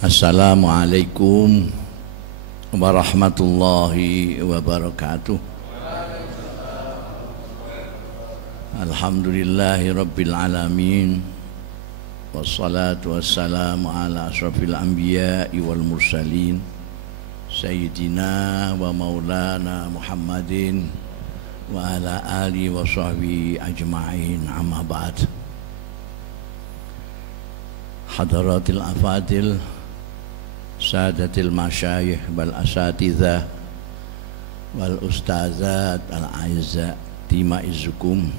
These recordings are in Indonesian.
Assalamualaikum warahmatullahi wabarakatuh. Alhamdulillahi rabbil alamin. Wassalatu wassalamu ala ashrafil anbiya'i wal mursalin Sayyidina wa maulana Muhammadin wa ala alihi wa sahbihi ajma'in, amma ba'd. Hadaratil afadil, Sadatil masyayikh wal asatidhah wal ustazat al-aizza timaizukum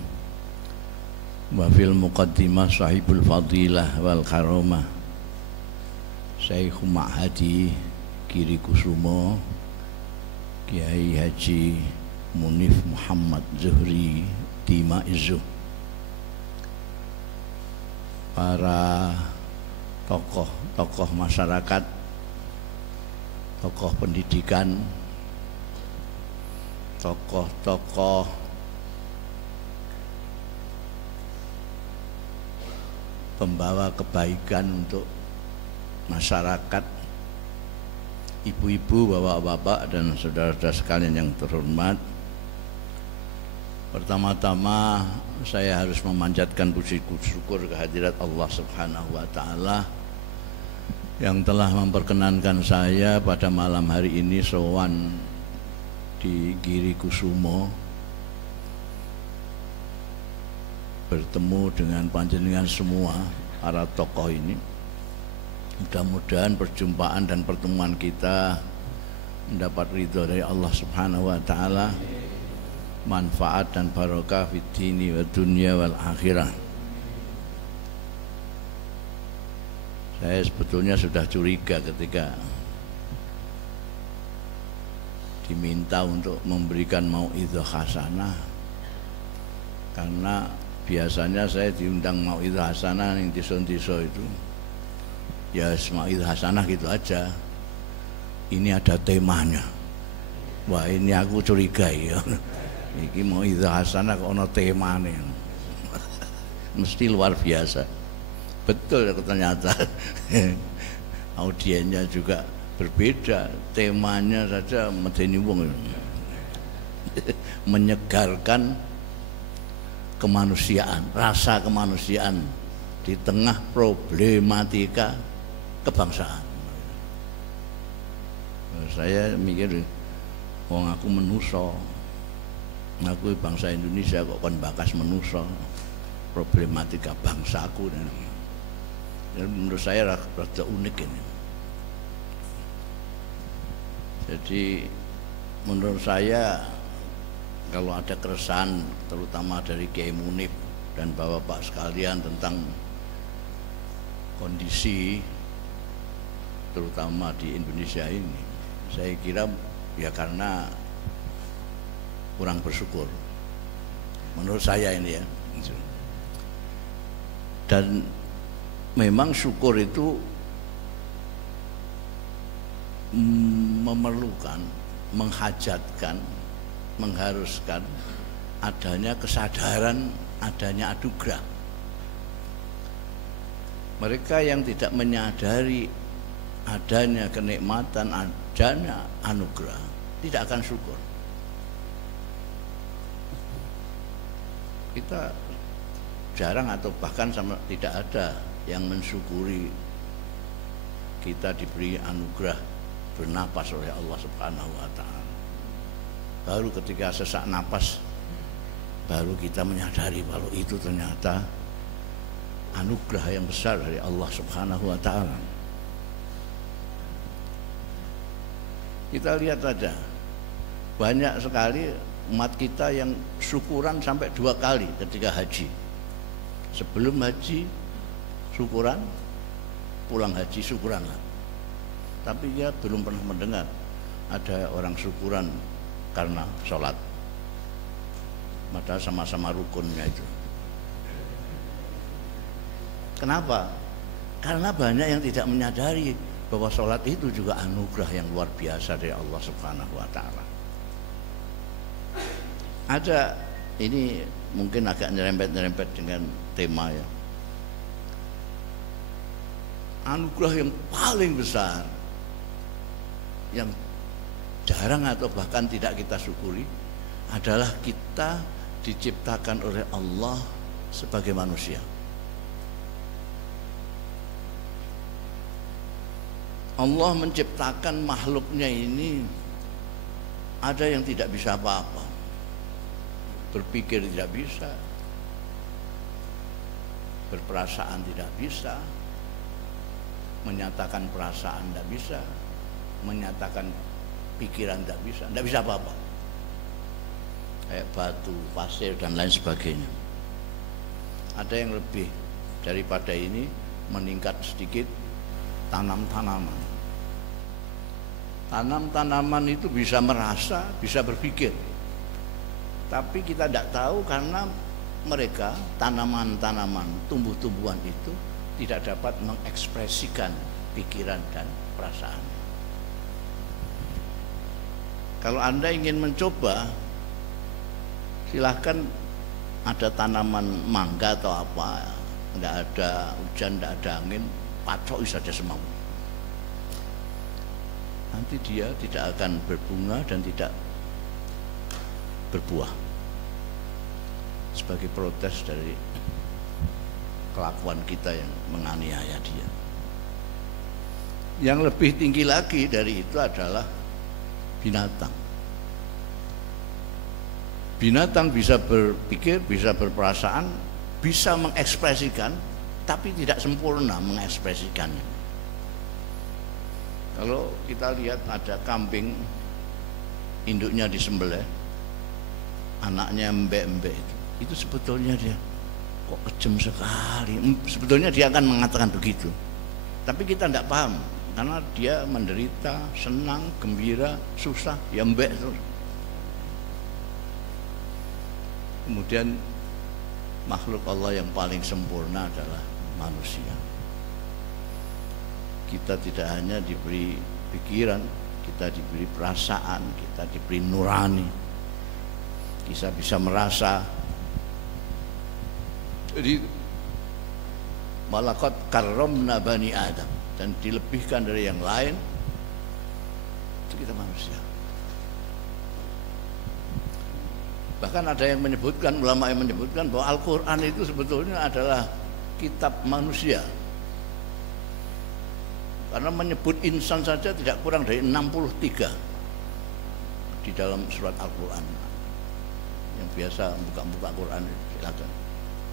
wa fil muqaddimah sahibul fadilah wal karamah Syekh Ma'hadi Kiri Kusumo Kiai Haji Munif Muhammad Zuhri Timaizuh, para tokoh masyarakat, tokoh pendidikan, tokoh pembawa kebaikan untuk masyarakat, ibu-ibu, bapak-bapak, dan saudara-saudara sekalian yang terhormat. Pertama-tama saya harus memanjatkan puji syukur kehadirat Allah Subhanahu wa Ta'ala yang telah memperkenankan saya pada malam hari ini sowan di Giri Kusumo bertemu dengan panjenengan semua para tokoh ini. Mudah-mudahan perjumpaan dan pertemuan kita mendapat ridho dari Allah Subhanahu wa Ta'ala, manfaat dan barokah fid dini wa dunya wal akhirah. Saya sebetulnya sudah curiga ketika diminta untuk memberikan mau'idhah hasanah, karena biasanya saya diundang mau'idhah hasanah yang dison-dison itu ya mau'idhah hasanah gitu aja. Ini ada temanya. Wah, ini aku curiga ya. Iki mau'idhah hasanah kok ono temane. Mesti luar biasa. Betul ternyata audiennya juga berbeda, temanya saja medeni wong, menyegarkan kemanusiaan, rasa kemanusiaan di tengah problematika kebangsaan. Saya mikir, wong aku menuso, aku bangsa Indonesia kok kon bakas menuso, problematika bangsaku. Dan menurut saya rada unik ini. Jadi menurut saya kalau ada keresahan terutama dari Kiai Munif dan bapak-bapak sekalian tentang kondisi terutama di Indonesia ini, saya kira ya karena kurang bersyukur. Menurut saya ini ya. Dan memang syukur itu memerlukan, menghajatkan, mengharuskan adanya kesadaran, adanya anugerah. Mereka yang tidak menyadari adanya kenikmatan, adanya anugerah, tidak akan syukur. Kita jarang atau bahkan sama tidak ada yang mensyukuri kita diberi anugerah bernapas oleh Allah Subhanahu wa Ta'ala. Baru ketika sesak napas baru kita menyadari kalau itu ternyata anugerah yang besar dari Allah Subhanahu wa Ta'ala. Kita lihat saja, banyak sekali umat kita yang syukuran sampai 2 kali ketika haji. Sebelum haji syukuran, pulang haji syukuran lah. Tapi dia belum pernah mendengar ada orang syukuran karena sholat. Padahal sama-sama rukunnya itu. Kenapa? Karena banyak yang tidak menyadari bahwa sholat itu juga anugerah yang luar biasa dari Allah Subhanahu wa Ta'ala. Ada, ini mungkin agak nyerempet-nyerempet dengan tema ya. anugerah yang paling besar yang jarang atau bahkan tidak kita syukuri adalah kita diciptakan oleh Allah sebagai manusia. Allah menciptakan makhluknya ini, ada yang tidak bisa apa-apa, berpikir tidak bisa, berperasaan tidak bisa, menyatakan perasaan tidak bisa, menyatakan pikiran tidak bisa apa-apa, kayak batu, pasir dan lain sebagainya. Ada yang lebih daripada ini, meningkat sedikit, tanam-tanaman. Tanam-tanaman itu bisa merasa, bisa berpikir, tapi kita tidak tahu karena mereka, tanaman-tanaman, tumbuh-tumbuhan itu tidak dapat mengekspresikan pikiran dan perasaan. Kalau Anda ingin mencoba, silahkan, ada tanaman mangga atau apa, tidak ada hujan, tidak ada angin, pacoi saja semau. Nanti dia tidak akan berbunga dan tidak berbuah, sebagai protes dari kelakuan kita yang menganiaya dia. Yang lebih tinggi lagi dari itu adalah binatang. Binatang bisa berpikir, bisa berperasaan, bisa mengekspresikan, tapi tidak sempurna mengekspresikannya. Kalau kita lihat ada kambing, induknya disembelih, anaknya embek-embek, itu sebetulnya dia kok kejam sekali. Sebetulnya dia akan mengatakan begitu, tapi kita tidak paham karena dia menderita, senang, gembira, susah, ya embek terus. Kemudian makhluk Allah yang paling sempurna adalah manusia. Kita tidak hanya diberi pikiran, kita diberi perasaan, kita diberi nurani, kita bisa merasa. Jadi malaqad karramna bani Adam, dan dilebihkan dari yang lain, itu kita manusia. Bahkan ada yang menyebutkan, ulama yang menyebutkan bahwa Al-Quran itu sebetulnya adalah kitab manusia, karena menyebut insan saja tidak kurang dari 63 di dalam surat Al-Quran. Yang biasa buka-buka Quran, silakan,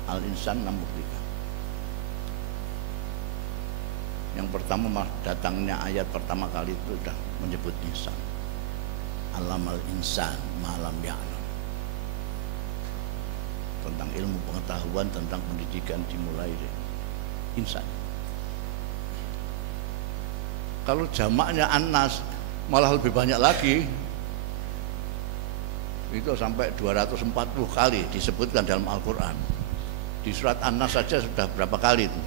Al-Insan 63. Yang pertama datangnya ayat pertama kali itu sudah menyebut insan. Alamal insan malam ya'lam. Tentang ilmu pengetahuan, tentang pendidikan dimulai dari insan. Kalau jamaknya An-Nas malah lebih banyak lagi, itu sampai 240 kali disebutkan dalam Al-Quran. Di surat An-Nas saja sudah berapa kali itu?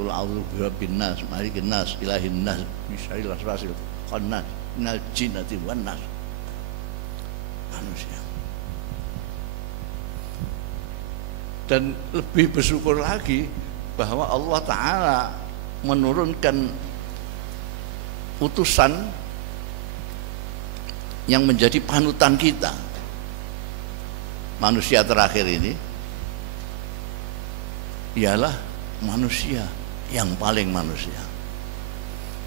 Qul a'udzu birabbin nas, malikin nas, ilahin nas, min syarril waswasil khannas, minal jinnati wan nas. Manusia. Dan lebih bersyukur lagi bahwa Allah Ta'ala menurunkan utusan yang menjadi panutan kita. Manusia terakhir ini ialah manusia yang paling manusia,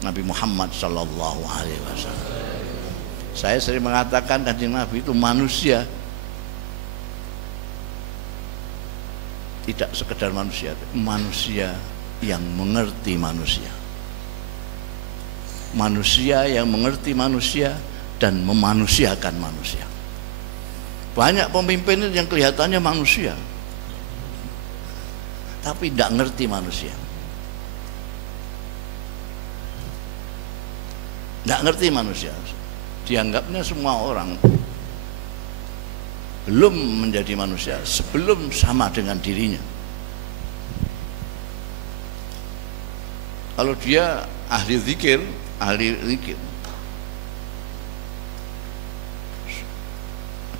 Nabi Muhammad sallallahu alaihi wasallam. Saya sering mengatakan Kanjeng Nabi itu manusia, tidak sekedar manusia, manusia yang mengerti manusia. Manusia yang mengerti manusia dan memanusiakan manusia. Banyak pemimpin yang kelihatannya manusia, tapi tidak ngerti manusia. Tidak ngerti manusia. Dianggapnya semua orang belum menjadi manusia sebelum sama dengan dirinya. Kalau dia ahli zikir,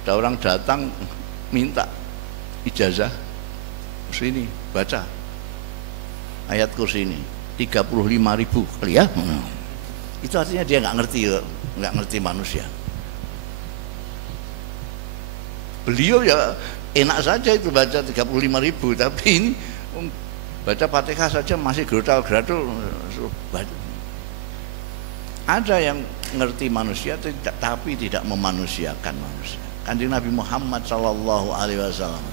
ada orang datang minta ijazah, sini baca, ayat kursi ini 35.000 kali ya. Itu artinya dia nggak ngerti manusia. Beliau ya enak saja itu baca 35.000, tapi ini baca Fatihah saja masih gerotal-gerotal. Ada yang ngerti manusia tapi tidak memanusiakan manusia. Kanjeng Nabi Muhammad Sallallahu Alaihi Wasallam,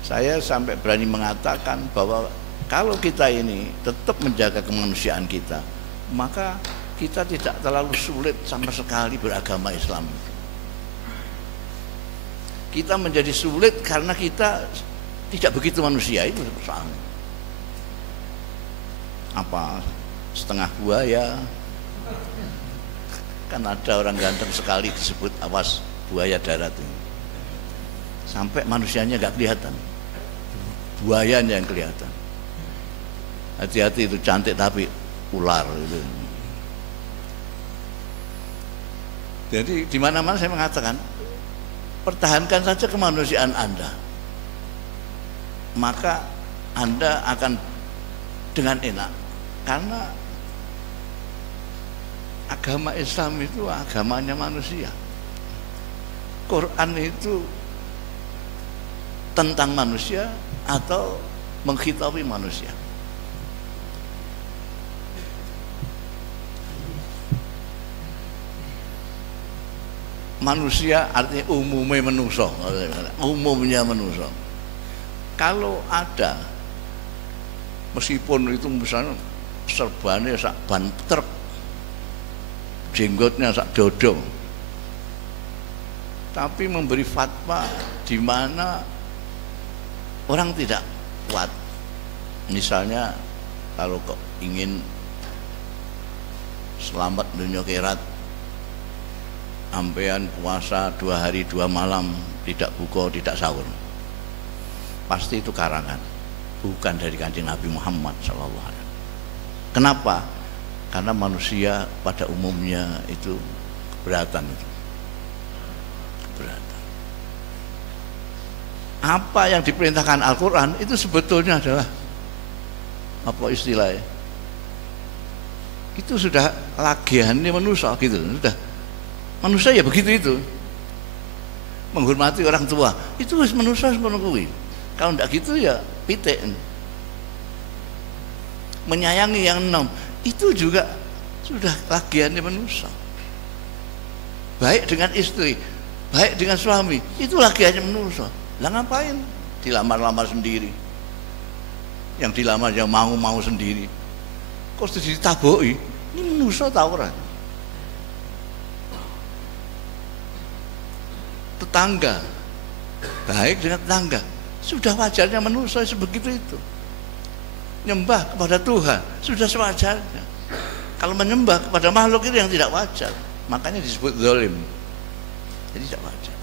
saya sampai berani mengatakan bahwa kalau kita ini tetap menjaga kemanusiaan kita, maka kita tidak terlalu sulit sama sekali beragama Islam. Kita menjadi sulit karena kita tidak begitu manusia, itu soalnya. Apa setengah buaya? Kan ada orang ganteng sekali disebut awas buaya darat ini. Sampai manusianya nggak kelihatan, buayanya yang kelihatan. Hati-hati, itu cantik tapi ular itu. Jadi di mana-mana saya mengatakan, pertahankan saja kemanusiaan Anda, maka Anda akan dengan enak. Karena agama Islam itu agamanya manusia. Quran itu tentang manusia atau mengkhitabi manusia. Manusia artinya umumnya manusia, umumnya manusia. Kalau ada, meskipun itu misalnya serbannya sak ban truk, jenggotnya sak dodong, tapi memberi fatwa di mana orang tidak kuat. Misalnya kalau ingin selamat dunia akhirat, sampean puasa 2 hari 2 malam, tidak buka, tidak sahur, pasti itu karangan, bukan dari Kanjeng Nabi Muhammad SAW. Kenapa? Karena manusia pada umumnya itu keberatan. Apa yang diperintahkan Al-Quran itu sebetulnya adalah apa istilahnya? Itu sudah lagiannya manusia gitu, sudah. Manusia ya begitu itu. Menghormati orang tua, itu manusia sepenuhnya. Kalau tidak gitu ya pitik. Menyayangi yang 6, itu juga sudah lagiannya manusia. Baik dengan istri, baik dengan suami, itu lagiannya manusia. Lah ngapain dilamar-lamar sendiri? Yang dilamar yang mau sendiri. Kok ditaboi? Ini manusia tahu ora? Tetangga, baik dengan tetangga, sudah wajarnya manusia sebegitu itu. Nyembah kepada Tuhan sudah sewajarnya. Kalau menyembah kepada makhluk itu yang tidak wajar, makanya disebut zalim. Jadi tidak wajar.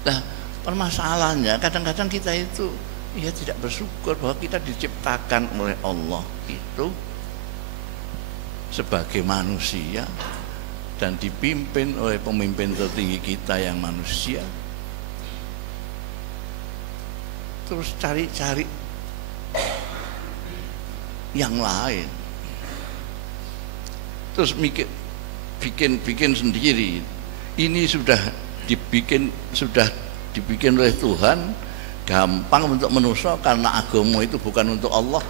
Nah, permasalahannya kadang-kadang kita itu ya tidak bersyukur bahwa kita diciptakan oleh Allah itu sebagai manusia dan dipimpin oleh pemimpin tertinggi kita yang manusia. Terus cari-cari yang lain, terus bikin sendiri. Ini sudah dibikin oleh Tuhan, gampang untuk manusia karena agama itu bukan untuk Allah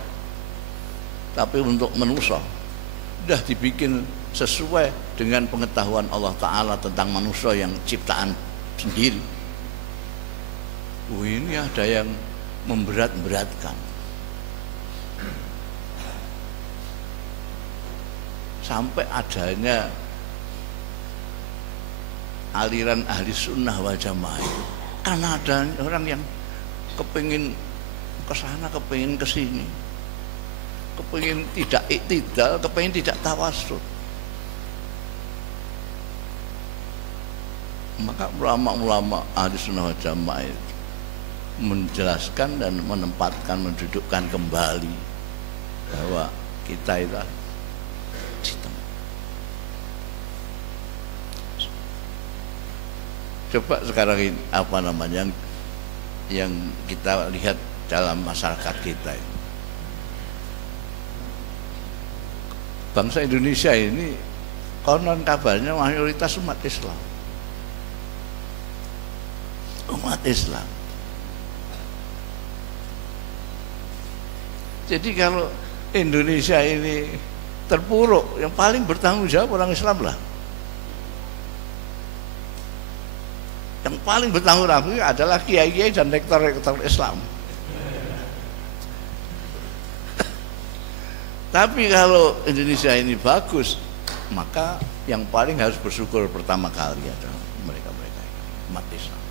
tapi untuk manusia. Sudah dibikin sesuai dengan pengetahuan Allah Ta'ala tentang manusia yang ciptaan sendiri. Ini ada yang memberat-beratkan. Sampai adanya aliran ahli sunnah wal jamaah itu karena ada orang yang kepingin kesana, kepingin kesini, kepingin tidak iktidal, kepingin tidak tawasul. Maka ulama-ulama ahli sunnah wal jamaah itu menjelaskan dan menempatkan, mendudukkan kembali bahwa kita itu sistem. Coba sekarang ini apa namanya yang kita lihat dalam masyarakat kita. Bangsa Indonesia ini konon kabarnya mayoritas umat Islam. Umat Islam. Jadi kalau Indonesia ini terpuruk, yang paling bertanggung jawab orang Islam lah. Yang paling bertanggung jawab adalah kiai-kiai dan rektor-rektor Islam. Tapi kalau Indonesia ini bagus, maka yang paling harus bersyukur pertama kali adalah mereka-mereka umat Islam.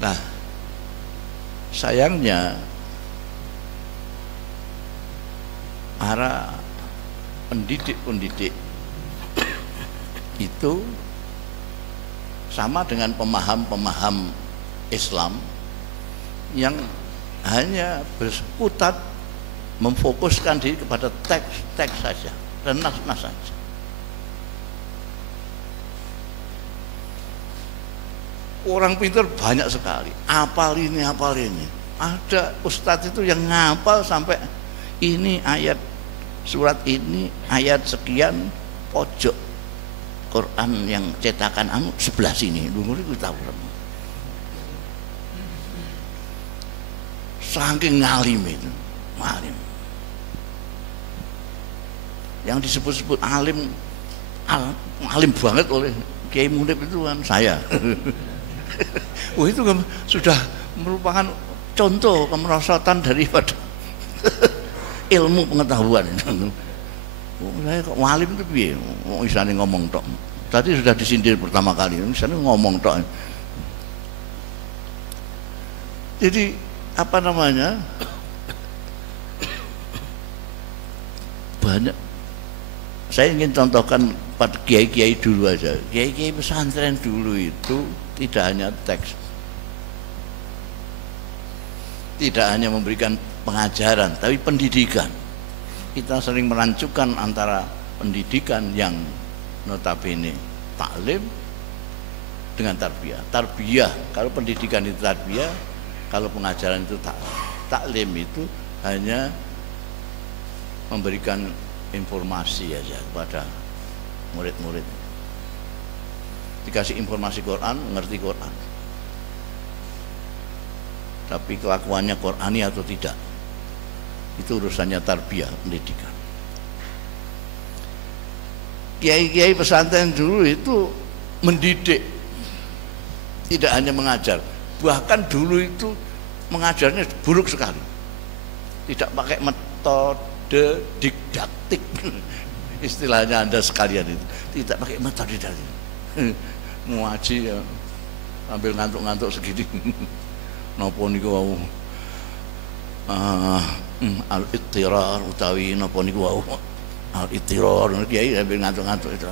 Nah, sayangnya para pendidik-pendidik itu sama dengan pemaham-pemaham Islam yang hanya berkutat memfokuskan diri kepada teks saja dan nas-nas saja. Orang pintar banyak sekali, apal ini. Ada ustadz itu yang ngapal sampai ini ayat surat ini ayat sekian pojok Quran yang cetakan sebelah sini. Dulu kita tahu. Saking ngalim itu, ngalim. Yang disebut-sebut alim banget oleh Kiai Munib itu kan saya. Wah, itu sudah merupakan contoh kemerosotan daripada ilmu pengetahuan. Saya kok ngalim itu piye? Isane ngomong tok. Tadi sudah disindir pertama kali, isane ngomong tok. Jadi apa namanya? Banyak. Saya ingin contohkan pada kiai-kiai dulu aja. Kiai-kiai pesantren dulu itu tidak hanya teks, tidak hanya memberikan pengajaran, tapi pendidikan. Kita sering merancukan antara pendidikan yang notabene taklim dengan tarbiyah. Tarbiyah, kalau pendidikan itu tarbiyah, kalau pengajaran itu taklim itu hanya memberikan informasi aja kepada murid-murid. Dikasih informasi Quran, ngerti Quran. Tapi kelakuannya Qurani atau tidak, itu urusannya tarbiyah, pendidikan. Kiai-kiai pesantren dulu itu mendidik, tidak hanya mengajar. Bahkan dulu itu mengajarnya buruk sekali, tidak pakai metode didaktik. Istilahnya Anda sekalian itu tidak pakai metode didaktik. Ngaji ya ambil ngantuk-ngantuk segini. Napa niku wau al-ittirar utawi napa niku wau al-ittirar kiai ambil ngantuk-ngantuk itu.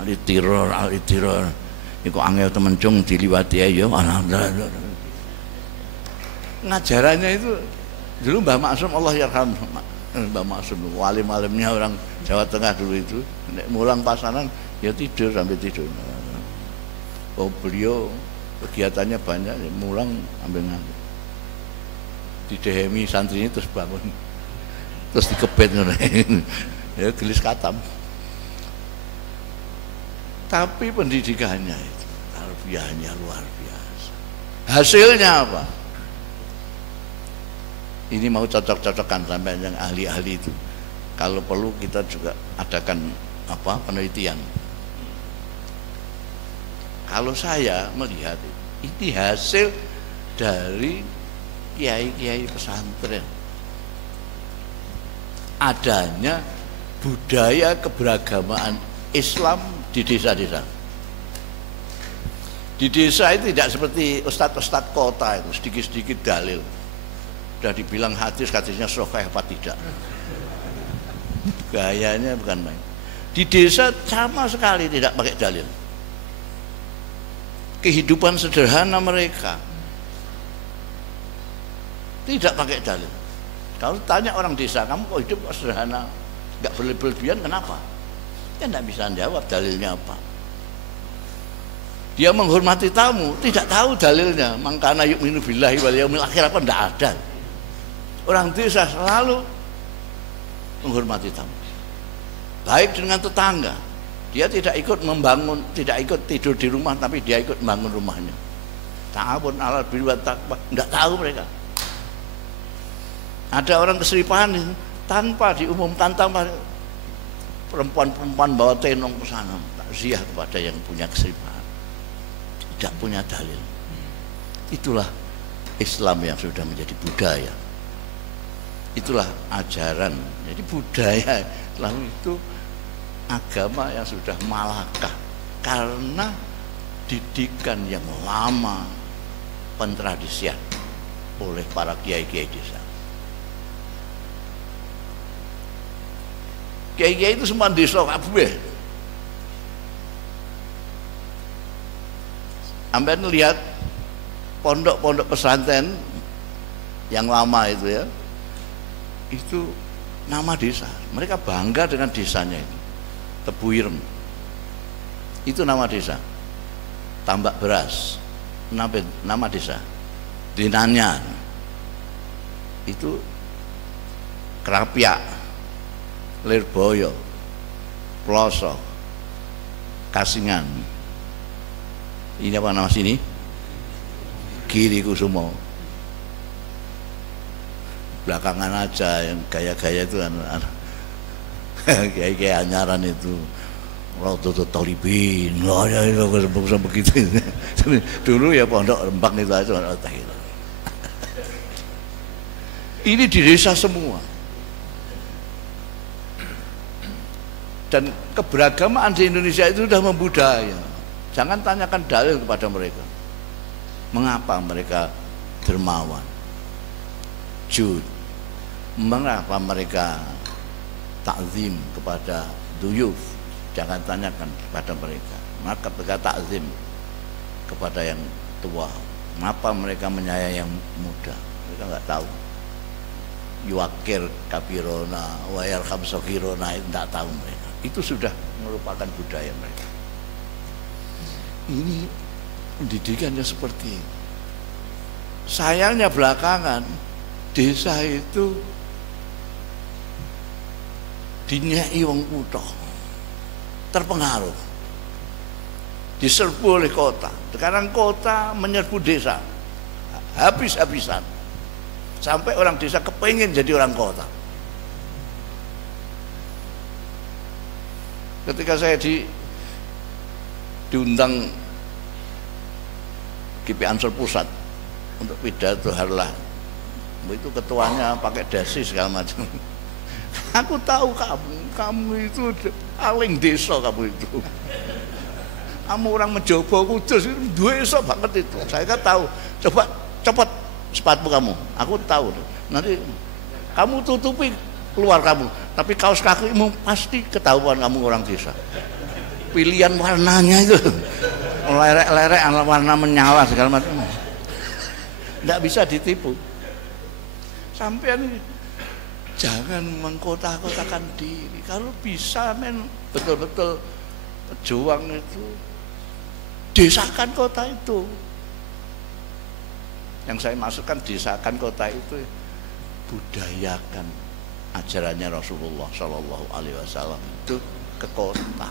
Al-ittirar iku angel temen cung diliwati ayo alhamdulillah. Ngajarannya itu dulu Mbah Maksum Allah yarham, Mbah Maksum walim-walimnya orang Jawa Tengah dulu itu nek mulang pasaran ya tidur sampai tidur. Oh, beliau kegiatannya banyak, mulang ambil ngantuk. Didehemi santrinya terus bangun, terus dikebet ya gelis katam. Tapi pendidikannya itu tarbiyahnya luar biasa. Hasilnya apa? Ini mau cocok-cocokan sampai yang ahli-ahli itu. Kalau perlu kita juga adakan penelitian. Kalau saya melihat ini hasil dari kiai-kiai pesantren, adanya budaya keberagamaan Islam di desa-desa. Di desa itu tidak seperti ustadz-ustadz kota itu sedikit-sedikit dalil. Sudah dibilang hadisnya sahih apa tidak. Gayanya bukan main. Di desa sama sekali tidak pakai dalil. Kehidupan sederhana mereka tidak pakai dalil. Kalau tanya orang desa, kamu kok hidup sederhana, nggak berlebihan, kenapa? Ya nggak bisa jawab dalilnya apa. Dia menghormati tamu, tidak tahu dalilnya. Mangkana yu'minu billahi wal yaumil akhir apa enggak ada. Orang desa selalu menghormati tamu. Baik dengan tetangga. Dia tidak ikut membangun, tidak ikut tidur di rumah, tapi dia ikut membangun rumahnya. Ta'awun 'alal birri wat taqwa, enggak tahu mereka. Ada orang keseripahan tanpa diumumkan, tanpa perempuan-perempuan bawa tenong ke sana, takziah kepada yang punya keseripahan. Tidak punya dalil. Itulah Islam yang sudah menjadi budaya. Itulah ajaran. Jadi budaya Islam itu agama yang sudah malakah karena didikan yang lama, pentradisian oleh para kiai-kiai desa. Kiai-kiai itu semua desa kabeh. Anda lihat pondok-pondok pesantren yang lama itu ya, itu nama desa. Mereka bangga dengan desanya itu. Tebuirem, itu nama desa. Tambak Beras, nama desa. Dinanyan, itu Kerapia, Lirboyo, Ploso, Kasingan. Ini apa nama sini? Giri Kusumo. Belakangan aja yang gaya-gaya itu kayak anyaran itu. Raudhatul Thalibin. Wah, ya itu begitu. Dulu ya Pondok Rembang itu aja. Ini di desa semua. Dan keberagaman di Indonesia itu sudah membudaya. Jangan tanyakan dalil kepada mereka. Mengapa mereka dermawan, jud, mengapa mereka takzim kepada duyuf. Jangan tanyakan kepada mereka. Maka mereka takzim kepada yang tua. Mengapa mereka menyayangi yang muda. Mereka nggak tahu. Yuakir kabirona wayarham sogirona, itu tidak tahu mereka. Itu sudah merupakan budaya mereka. Ini pendidikannya seperti ini. Sayangnya belakangan desa itu dinyai wong kutha, terpengaruh, diserbu oleh kota. Sekarang kota menyerbu desa habis-habisan, sampai orang desa kepengen jadi orang kota. Ketika saya diundang GP Ansor Pusat untuk pidato harlah, itu ketuanya pakai dasi segala macam. Aku tahu kamu itu aling desa, kamu itu. Kamu orang mencoba Kudus itu desa banget itu. Saya kan tahu. Coba copot sepatu kamu. Aku tahu. Nanti kamu tutupi keluar kamu. Tapi kaos kakimu pasti ketahuan kamu orang desa. Pilihan warnanya itu lerek-lerek warna menyala segala macam, tidak bisa ditipu. Sampean jangan mengkota-kotakan diri. Kalau bisa betul-betul pejuang itu, desakan kota itu. Yang saya maksudkan desakan kota itu, budayakan ajarannya Rasulullah Shallallahu Alaihi Wasallam itu ke kota.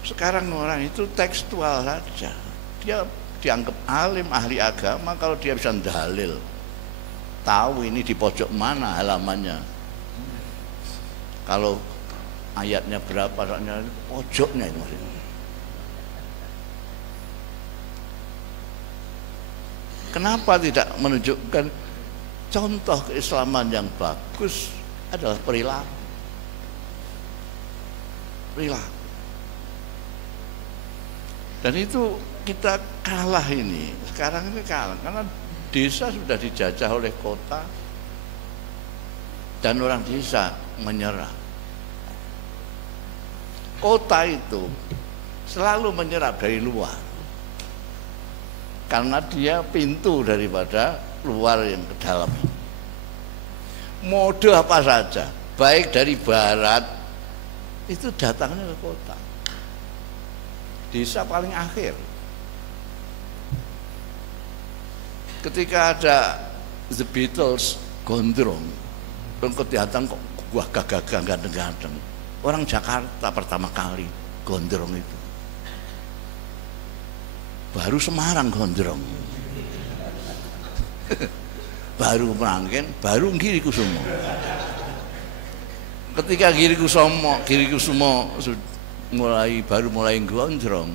Sekarang orang itu tekstual saja. Dia dianggap alim, ahli agama kalau dia bisa dalil. Tahu ini di pojok mana halamannya. Kalau ayatnya berapa, soalnya pojoknya itu maksudnya. Kenapa tidak menunjukkan contoh keislaman yang bagus adalah perilaku. Perilaku. Dan itu kita kalah ini. Sekarang ini kalah karena desa sudah dijajah oleh kota dan orang desa menyerah. Kota itu selalu menyerap dari luar karena dia pintu daripada luar yang ke dalam. Mode apa saja, baik dari barat itu datangnya ke kota. desa paling akhir. Ketika ada The Beatles gondrong, kelihatan kok gua gagah ganteng-ganteng. Orang Jakarta pertama kali gondrong itu. Baru Semarang gondrong. Baru Meranggen, baru Giri Kusumo. Ketika Giri Kusumo mulai gondrong,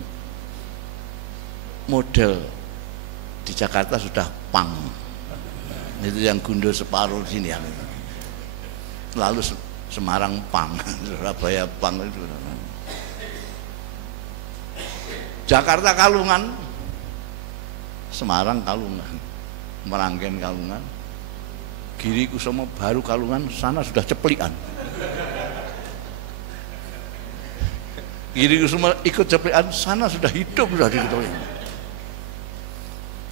model di Jakarta sudah pang. Itu yang Gundo separuh sini yang itu. Lalu Semarang pang, Surabaya pang itu. Jakarta kalungan, Semarang kalungan, Meranggen kalungan, Giri Kusumo baru kalungan, sana sudah ceplikan. Giri Kusumo ikut ceplikan, sana sudah hidup, sudah diketahui.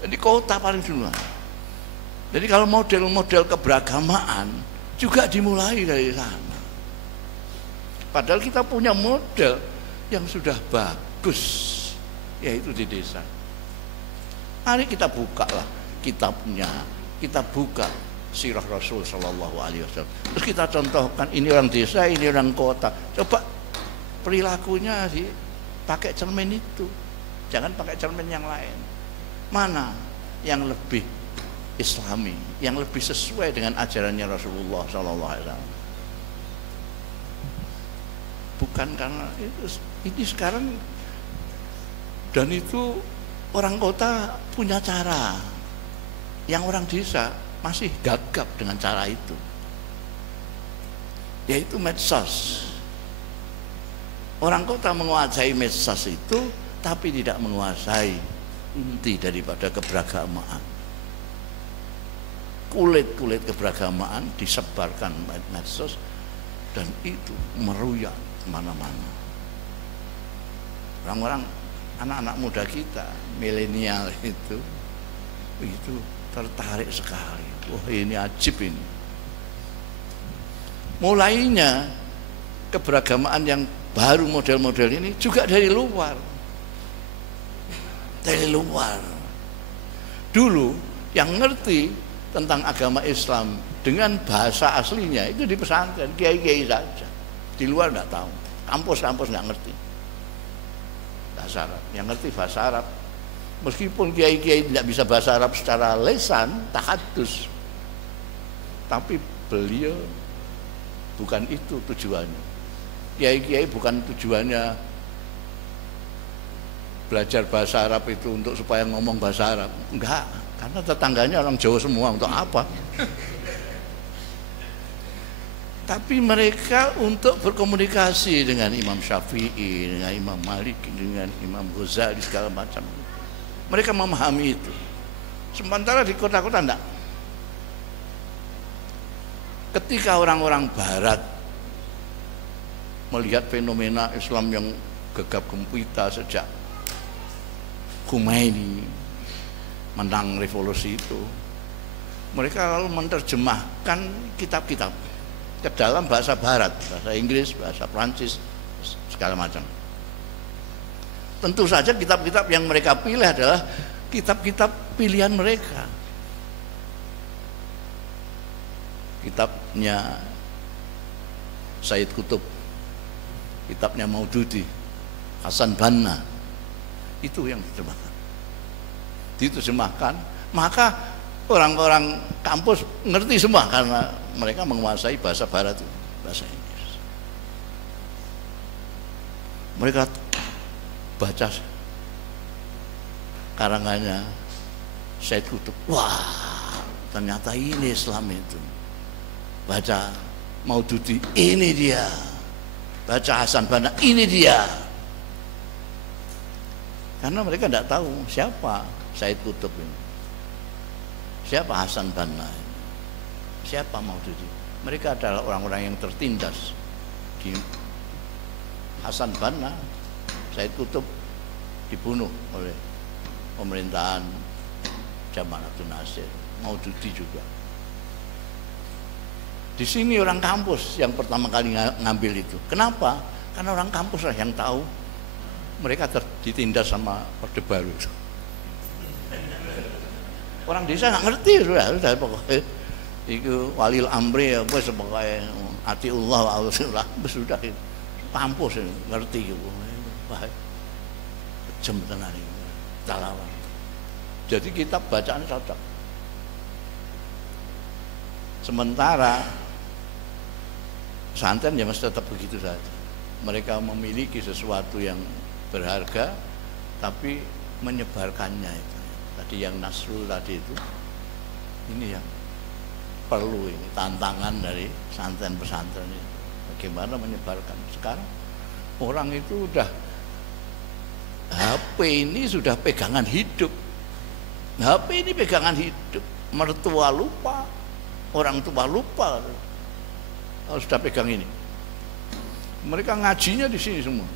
Jadi kota paling duluan. Jadi kalau model-model keberagamaan juga dimulai dari sana. Padahal kita punya model yang sudah bagus, yaitu di desa. Mari kita buka lah kitabnya, kita buka sirah Rasul Shallallahu Alaihi Wasallam. Terus kita contohkan, ini orang desa, ini orang kota. Coba perilakunya sih pakai cermin itu, jangan pakai cermin yang lain. Mana yang lebih Islami, yang lebih sesuai dengan ajarannya Rasulullah SAW? Bukan karena itu, ini sekarang, dan itu orang kota punya cara, yang orang desa masih gagap dengan cara itu, yaitu medsos. Orang kota menguasai medsos itu, tapi tidak menguasai inti daripada keberagamaan. Kulit-kulit keberagamaan disebarkan medsos, dan itu meruyak kemana-mana. Orang-orang, anak-anak muda kita, milenial itu tertarik sekali. Wah, ini ajib ini. Mulainya keberagamaan yang baru model-model ini juga dari luar. Dari luar. Dulu yang ngerti tentang agama Islam dengan bahasa aslinya itu di pesantren, kiai-kiai saja. Di luar enggak tahu. Kampus-kampus enggak ngerti bahasa Arab. Yang ngerti bahasa Arab, meskipun kiai-kiai tidak bisa bahasa Arab secara lisan, tahadus, tapi beliau bukan itu tujuannya. Kiai-kiai bukan tujuannya belajar bahasa Arab itu untuk supaya ngomong bahasa Arab. Enggak, karena tetangganya orang Jawa semua, untuk apa? Tapi mereka untuk berkomunikasi dengan Imam Syafi'i, dengan Imam Malik, dengan Imam Ghazali, segala macam. Mereka memahami itu. Sementara di kota-kota enggak. Ketika orang-orang Barat melihat fenomena Islam yang gegap gempita sejak Khomeini menang revolusi itu, mereka lalu menerjemahkan kitab-kitab ke dalam bahasa Barat, bahasa Inggris, bahasa Prancis, segala macam. Tentu saja kitab-kitab yang mereka pilih adalah kitab-kitab pilihan mereka. Kitabnya Sayyid Qutb, kitabnya Maududi, Hasan Banna, itu yang diterjemahkan. Maka orang-orang kampus ngerti semua karena mereka menguasai bahasa Barat itu, bahasa Inggris. Mereka baca karangannya Sayyid Qutb, wah ternyata ini Islam itu. Baca Maududi, ini dia. Baca Hasan Banna, ini dia. Karena mereka tidak tahu siapa Sayyid Qutb ini, siapa Hasan Banna ini, siapa Maududi. Mereka adalah orang-orang yang tertindas. Di Hasan Banna, Sayyid Qutb dibunuh oleh pemerintahan Jamal Abdul Nasir, Maududi juga. Di sini orang kampus yang pertama kali ngambil itu. Kenapa? Karena orang kampus lah yang tahu mereka ditindas sama Orde Baru. Orang desa nggak ngerti sudah pokoknya itu walil amri apa sebagai atiullah wa rasulullah sudah kampus ngerti gitu. Wah, kejam tenan iki. Talawan. Jadi kita bacaan cocok. Sementara pesantren ya masih tetap begitu saja. Mereka memiliki sesuatu yang berharga tapi menyebarkannya itu. Tadi yang Nasrul tadi itu, ini yang perlu, ini tantangan dari pesantren-pesantren itu. Bagaimana menyebarkan. Sekarang orang itu udah HP ini sudah pegangan hidup. HP ini pegangan hidup. Mertua lupa, orang tua lupa, sudah pegang ini. Mereka ngajinya di sini semua.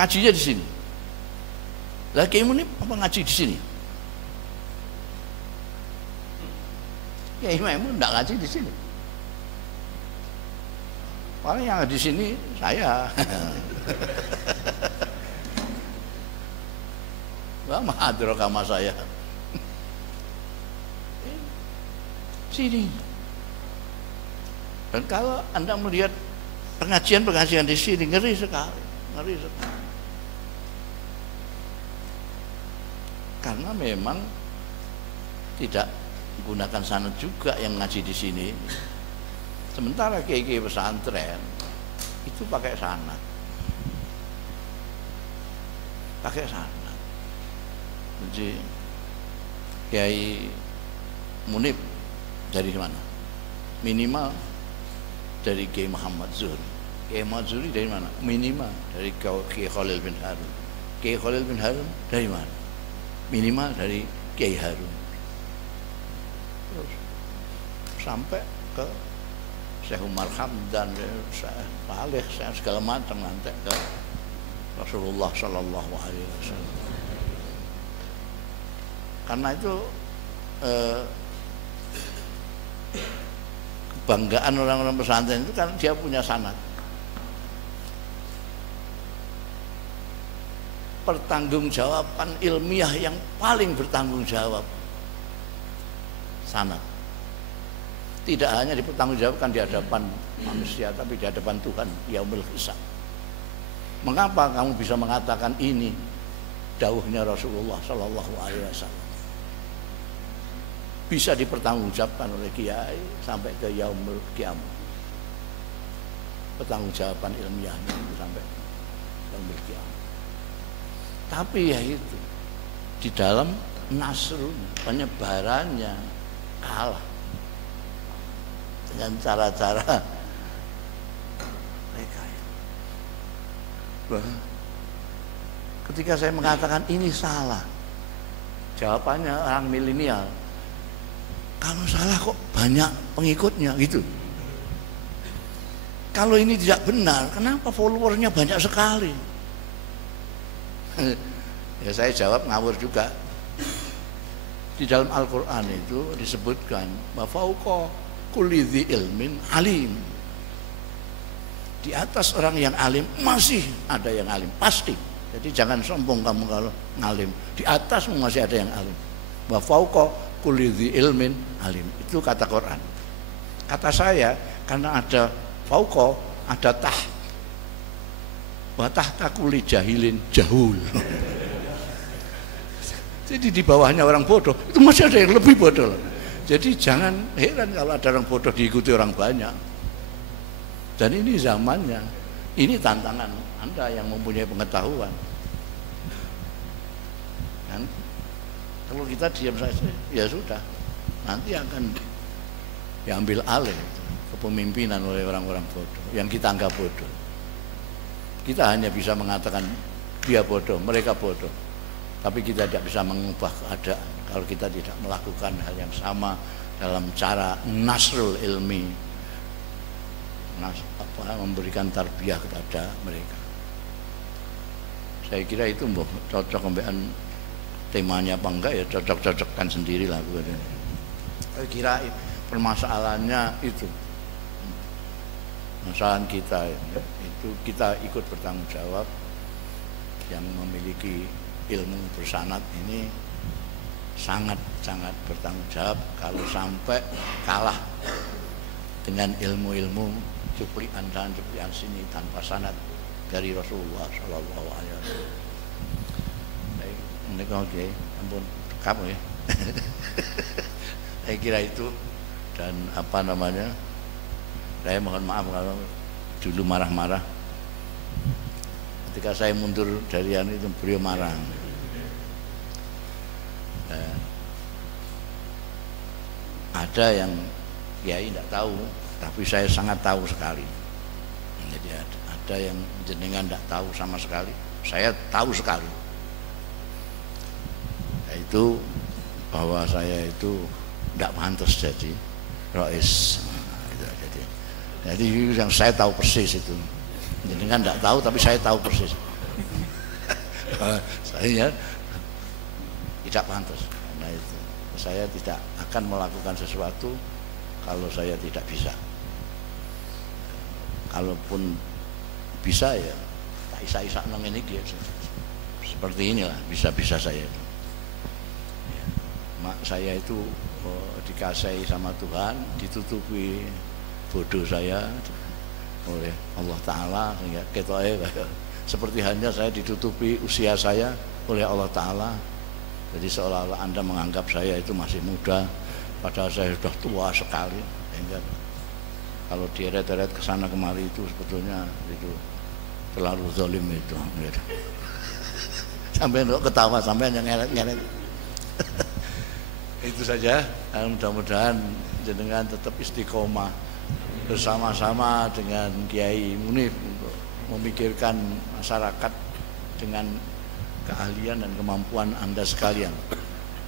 Ngajinya di sini. Lah Kiai Munib apa ngaji di sini? Kiai Munib enggak ngaji di sini. Paling yang di sini saya. Wah, mahadro sama saya. Sini. Dan kalau Anda melihat pengajian di sini ngeri sekali, ngeri sekali. Karena memang tidak menggunakan sanad juga yang ngaji di sini. Sementara kiai-kiai pesantren itu pakai sanad. Pakai sanad. Jadi Kiai Munib dari mana? Minimal dari Kiai Muhammad Zuhri. Kiai Muhammad Zuhri dari mana? Minimal dari Kiai Khalil bin Harun. Kiai Khalil bin Harun dari mana? Minimal dari Kiai Harun. Terus sampai ke Syekh Umar Hamdan, Syekh Saleh, segala macam nanti ke Rasulullah Sallallahu Alaihi Wasallam. Karena itu kebanggaan orang-orang pesantren itu kan dia punya sanad. Pertanggungjawaban ilmiah yang paling bertanggung jawab sanad. Tidak hanya dipertanggungjawabkan di hadapan manusia, tapi di hadapan Tuhan yaumul hisab. Mengapa kamu bisa mengatakan ini dawuhnya Rasulullah Sallallahu Alaihi Wasallam? Bisa dipertanggungjawabkan oleh kiai sampai ke yaumul kiamat. Pertanggungjawaban ilmiahnya sampai yaumul kiamat. Tapi ya itu di dalam nasrunya, penyebarannya kalah dengan cara-cara mereka. Ketika saya mengatakan ini salah, jawabannya orang milenial, kalau salah kok banyak pengikutnya gitu. Kalau ini tidak benar, kenapa followernya banyak sekali? Ya saya jawab ngawur juga. Di dalam Al-Quran itu disebutkan wa fauqa kulli dzi ilmin alim. Di atas orang yang alim masih ada yang alim, pasti. Jadi jangan sombong kamu kalau ngalim. Di atasmu masih ada yang alim. Wa fauqa kulli dzi ilmin alim. Itu kata Quran. Kata saya karena ada fauqa, ada tah. Wa tahta kulli jahilin jahul. Jadi di bawahnya orang bodoh itu masih ada yang lebih bodoh. Jadi jangan heran kalau ada orang bodoh diikuti orang banyak. Dan ini zamannya. Ini tantangan Anda yang mempunyai pengetahuan. Dan kalau kita diam saja, ya sudah. Nanti akan diambil alih kepemimpinan oleh orang-orang bodoh yang kita anggap bodoh. Kita hanya bisa mengatakan dia bodoh, mereka bodoh. Tapi kita tidak bisa mengubah keadaan kalau kita tidak melakukan hal yang sama dalam cara nasrul ilmi, memberikan tarbiyah kepada mereka. Saya kira itu cocok dengan temanya apa enggak ya, cocok-cocokkan sendirilah. Saya kira permasalahannya itu. Kesalahan kita itu kita ikut bertanggung jawab. Yang memiliki ilmu bersanad ini sangat-sangat bertanggung jawab kalau sampai kalah dengan ilmu-ilmu cuplikan dan cuplikan sini tanpa sanad dari Rasulullah Shallallahu Alaihi Wasallam. Ini oke, ampun kamu ya. Saya kira itu, dan apa namanya, saya mohon maaf kalau dulu marah-marah. Ketika saya mundur dari itu beliau marah. Ada yang kiai tidak tahu, tapi saya sangat tahu sekali. Jadi ada yang jenengan tidak tahu sama sekali, saya tahu sekali. Itu bahwa saya itu tidak pantas jadi rais. Jadi yang saya tahu persis itu. Jenengan tidak tahu, tapi saya tahu persis. Saya tidak pantas. Karena itu saya tidak akan melakukan sesuatu kalau saya tidak bisa. Kalaupun bisa ya tak isa-isa nang ini gitu. Seperti inilah bisa-bisa saya itu. Ya. Mak saya itu dikasihi sama Tuhan, ditutupi bodoh saya oleh Allah Ta'ala, sehingga ketoknya seperti hanya saya ditutupi usia saya oleh Allah Ta'ala. Jadi seolah-olah Anda menganggap saya itu masih muda, padahal saya sudah tua sekali. Sehingga kalau dieret-eret ke sana kemari itu sebetulnya itu terlalu zalim itu. Sampai ketawa, sampai yang ngeret-ngeret. Itu saja. Mudah-mudahan jenengan tetap istiqomah bersama-sama dengan Kiai Munif untuk memikirkan masyarakat dengan keahlian dan kemampuan Anda sekalian.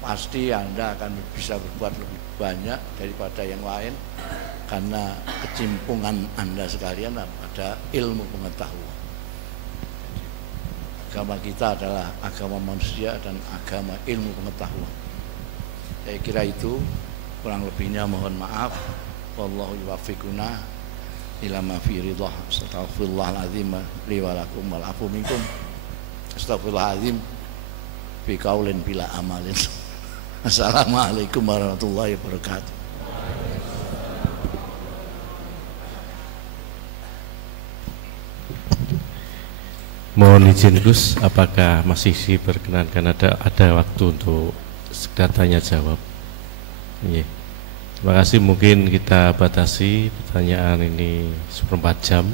Pasti Anda akan bisa berbuat lebih banyak daripada yang lain karena kecimpungan Anda sekalian pada ilmu pengetahuan. Agama kita adalah agama manusia dan agama ilmu pengetahuan. Saya kira itu, kurang lebihnya mohon maaf. Wallahu yuwaffiquna ila ma fi ridhah. Astaghfirullahalazim li wa lakum wal afu minkum. Astaghfirullahalazim fi qaulin bila amalin. Assalamualaikum warahmatullahi wabarakatuh. Mohon izin Gus, apakah masih diperkenankan ada waktu untuk sekedar tanya jawab? Yeah. Terima kasih, mungkin kita batasi pertanyaan ini 1/4 jam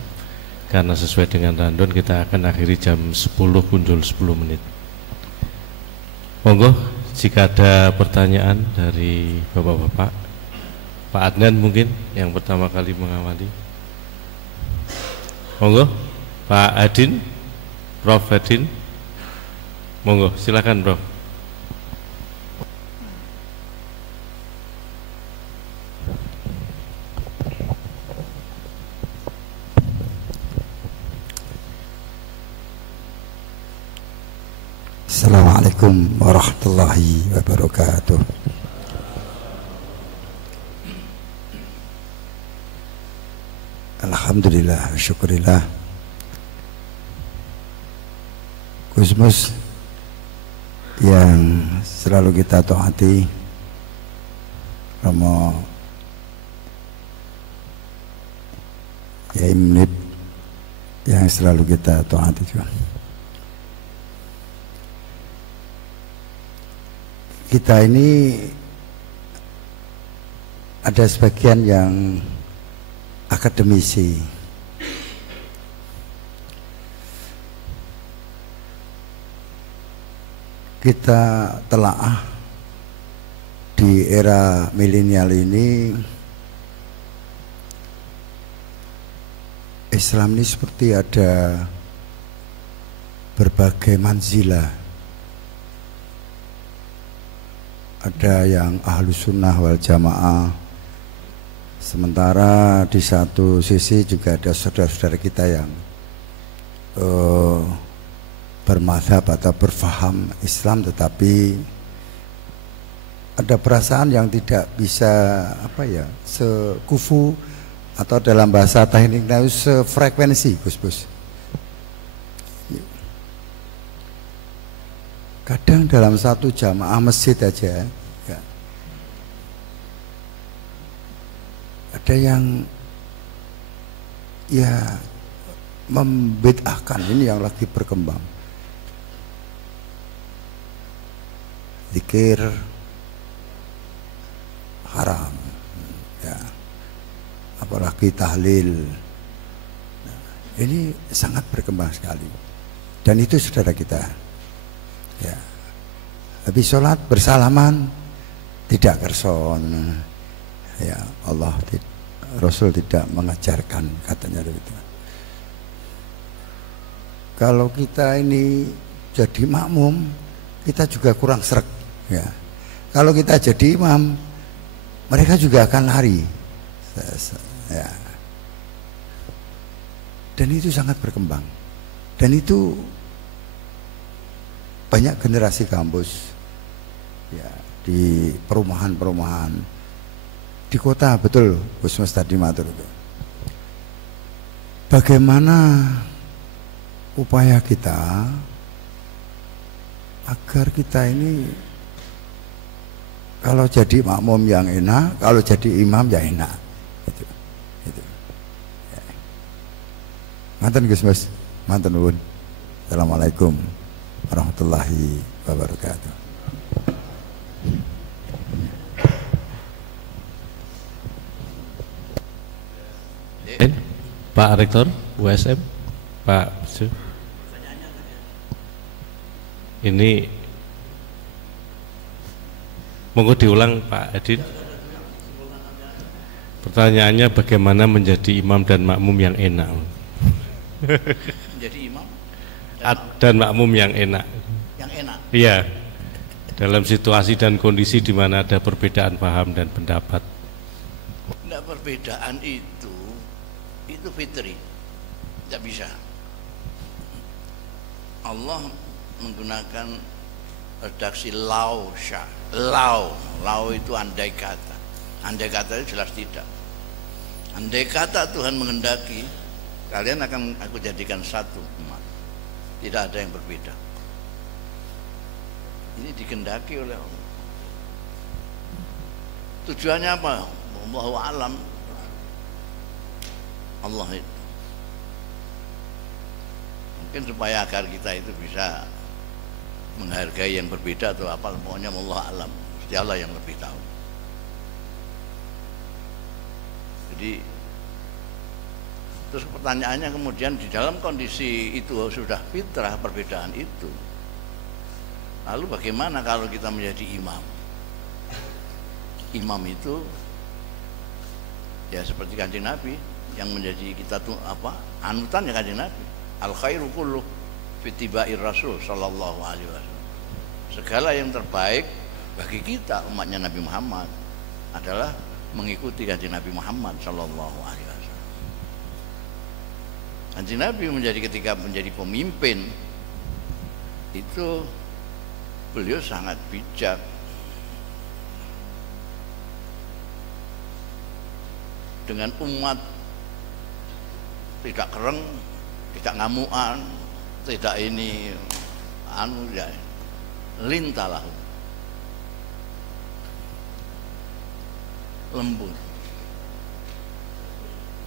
karena sesuai dengan random kita akan akhiri jam 10 punjul 10 menit. Monggo jika ada pertanyaan dari Bapak-bapak. Pak Adnan mungkin yang pertama kali mengawali. Monggo Pak Adin, Prof Adin. Monggo silakan Prof. Assalamualaikum warahmatullahi wabarakatuh. Alhamdulillah, syukurillah. Gusmus yang selalu kita taati, Romo Yai Munif yang selalu kita taati juga. Kita ini ada sebagian yang akademisi, kita telaah di era milenial ini, Islam ini seperti ada berbagai manzilah. Ada yang ahlu sunnah wal jamaah, sementara di satu sisi juga ada saudara-saudara kita yang bermadzhab atau berfaham Islam, tetapi ada perasaan yang tidak bisa sekufu atau dalam bahasa tekniknya sefrekuensi, Gus. Kadang dalam satu jamaah masjid aja ya, ada yang ya membid'ahkan, ini yang lagi berkembang, zikir haram ya, apalagi tahlil. Nah, ini sangat berkembang sekali, dan itu saudara kita ya, habis sholat bersalaman tidak kerson ya, Allah Rasul tidak mengajarkan, katanya begitu. Kalau kita ini jadi makmum, kita juga kurang sreg ya. Kalau kita jadi imam, mereka juga akan lari ya. Dan itu sangat berkembang, dan itu banyak generasi kampus ya, di perumahan-perumahan di kota, betul Gus Mas tadi matur itu. Bagaimana upaya kita agar kita ini kalau jadi makmum yang enak, kalau jadi imam ya enak. Itu. Ya. Mantan Gus Mas, mantan nuwun. Assalamualaikum warahmatullahi wabarakatuh. Pak Rektor USM, Pak Bejo. Ini monggo diulang Pak Edin. Pertanyaannya bagaimana menjadi imam dan makmum yang enak? Menjadi imam dan makmum yang enak. yang enak. Iya. Dalam situasi dan kondisi di mana ada perbedaan paham dan pendapat. Tidak, perbedaan itu fitri, tidak bisa. Allah menggunakan redaksi lau sya. Lau itu andai kata. Andai kata itu jelas tidak. Andai kata Tuhan menghendaki, kalian akan aku jadikan satu umat, tidak ada yang berbeda. Ini dikehendaki oleh Allah. Tujuannya apa? Wallahu a'lam. Allah itu mungkin supaya agar kita itu bisa menghargai yang berbeda atau apa, pokoknya Allah alam, Allah yang lebih tahu. Jadi terus pertanyaannya kemudian, di dalam kondisi itu sudah fitrah perbedaan itu, lalu bagaimana kalau kita menjadi imam? Imam itu ya seperti Kanjeng Nabi, yang menjadi kita tuh apa, anutan ya Kanjeng Nabi. Al khairu kullu fi tibair Rasul sallallahu alaihi wasallam. Segala yang terbaik bagi kita umatnya Nabi Muhammad adalah mengikuti Kanjeng Nabi Muhammad sallallahu alaihi wasallam. Kanjeng Nabi ketika menjadi pemimpin itu beliau sangat bijak. Dengan umat tidak kereng, tidak ngamuan, tidak ini ya, lintalah, lembut,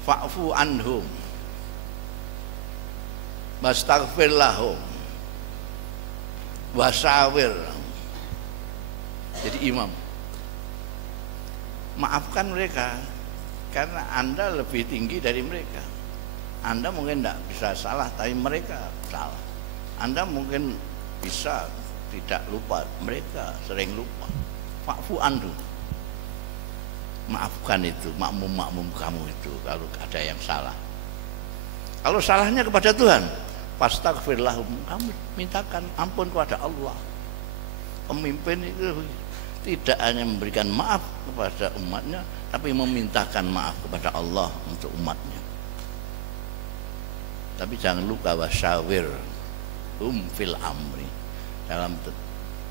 fa'fu anhum wastaghfir lahum wasawir. Jadi imam, maafkan mereka karena Anda lebih tinggi dari mereka. Anda mungkin tidak bisa salah, tapi mereka salah. Anda mungkin bisa tidak lupa, mereka sering lupa. Fa'fu anhu, maafkan itu makmum kamu itu kalau ada yang salah. Kalau salahnya kepada Tuhan, fastaghfir lahum, kamu mintakan ampun kepada Allah. Pemimpin itu tidak hanya memberikan maaf kepada umatnya, tapi memintakan maaf kepada Allah untuk umatnya. Tapi jangan lupa wasyawir fil amri, dalam